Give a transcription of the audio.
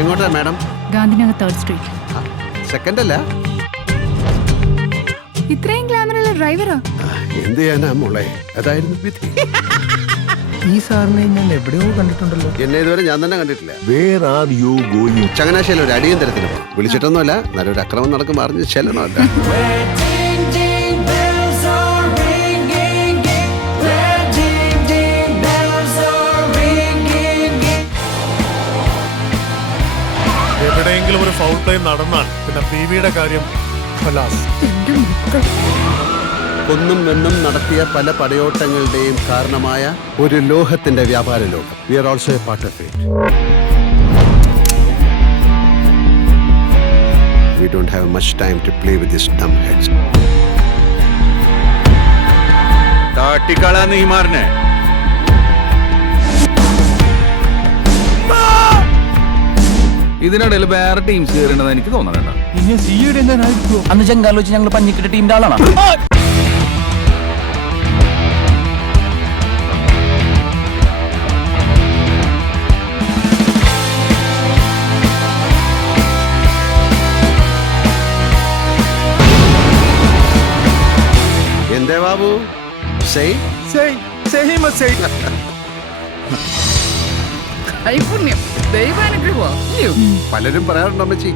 എങ്ങോട്ടാ madam? Gandhinagar 3rd street. Second അല്ല, ഇത്രയും ഗ്ലാമറുള്ള ഡ്രൈവറാ. എന്ത് ചെയ്യാനാ മോളെ, അതായിരുന്നു വിധി. ഈ സാറിനെ ഞാൻ എവിടെയോ കണ്ടിട്ടുണ്ടല്ലോ. എന്നെ ഇതുവരെ ഞാൻ തന്നെ കണ്ടിട്ടില്ല. Where are you going? Changanassery ഒരു അടിയന്തരത്തിന് പോകും. വിളിച്ചിട്ടൊന്നുമല്ല, നല്ലൊരു അക്രമം നടക്കും അറിഞ്ഞ് ചെല്ലണമല്ല. എവിടെയെങ്കിലും ഒരു ഫൗൾ പ്ലേ നടന്നാൽ പിന്നെ ബീവിയുടെ കാര്യം ഖലാസ്. എന്റെ മക്കൾ കൊന്നും വെന്നും നടത്തിയ പല പടയോട്ടങ്ങളുടെയും കാരണമായ ഒരു ലോഹത്തിന്റെ വ്യാപാര ലോകം. We are also a part of it. We don't have much time to play with these dumb heads. टिकाला नहीं मारने. ഇതിനിടയിൽ വേറെ ടീംസ് കയറേണ്ടത് എനിക്ക് തോന്നണേണ്ട. ഇനി സിയുടെ എന്തായിരിക്കും? അന്ന് ചെങ്കാലം വെച്ച് ഞങ്ങൾ പഞ്ഞിക്കിട്ട ടീമിന്റെ ആളാണ്. എന്തേ ബാബു? Say? കൈപുണ്യം, ദൈവാനുഗ്രഹമോ? പലരും പറയാറുണ്ട് അമ്മച്ചി.